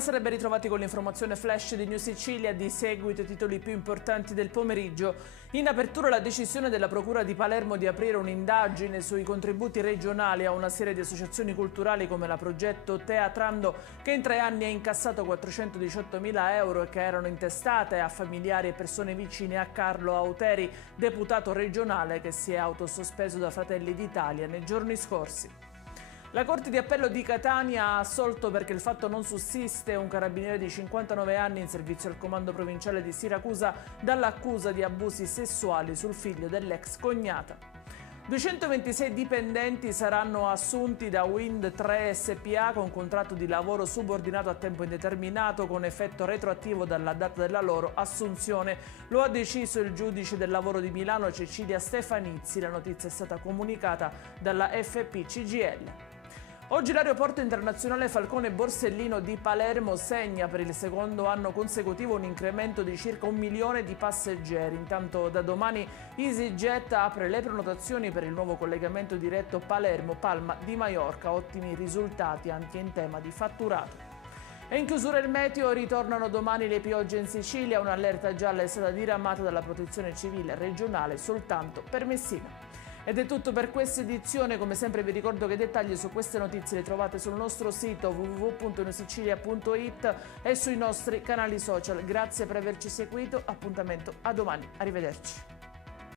Buonasera e ben ritrovati con l'informazione flash di New Sicilia. Di seguito i titoli più importanti del pomeriggio. In apertura la decisione della Procura di Palermo di aprire un'indagine sui contributi regionali a una serie di associazioni culturali come la Progetto Teatrando, che in 3 anni ha incassato 418.000 euro e che erano intestate a familiari e persone vicine a Carlo Auteri, deputato regionale che si è autosospeso da Fratelli d'Italia nei giorni scorsi. La Corte di Appello di Catania ha assolto perché il fatto non sussiste un carabiniere di 59 anni in servizio al comando provinciale di Siracusa dall'accusa di abusi sessuali sul figlio dell'ex cognata. 226 dipendenti saranno assunti da Wind 3 SPA con contratto di lavoro subordinato a tempo indeterminato con effetto retroattivo dalla data della loro assunzione. Lo ha deciso il giudice del lavoro di Milano Cecilia Stefanizzi. La notizia è stata comunicata dalla FP-CGIL. Oggi l'aeroporto internazionale Falcone Borsellino di Palermo segna per il secondo anno consecutivo un incremento di circa 1 milione di passeggeri. Intanto da domani EasyJet apre le prenotazioni per il nuovo collegamento diretto Palermo-Palma di Maiorca. Ottimi risultati anche in tema di fatturato. E in chiusura il meteo, ritornano domani le piogge in Sicilia. Un'allerta gialla è stata diramata dalla Protezione Civile regionale soltanto per Messina. Ed è tutto per questa edizione. Come sempre vi ricordo che i dettagli su queste notizie li trovate sul nostro sito www.newsicilia.it e sui nostri canali social. Grazie per averci seguito, appuntamento a domani, arrivederci.